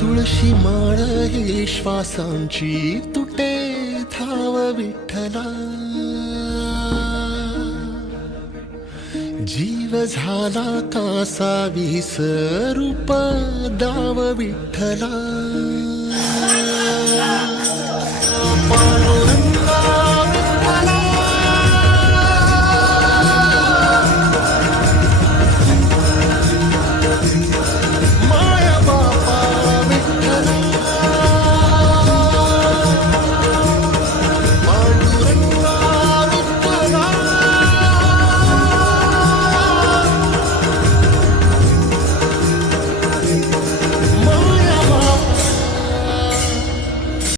तुळशी माळ ही श्वासांची तुटे धाव विठ्ठला, जीव झाला कासा विसरूप दाव विठ्ठला.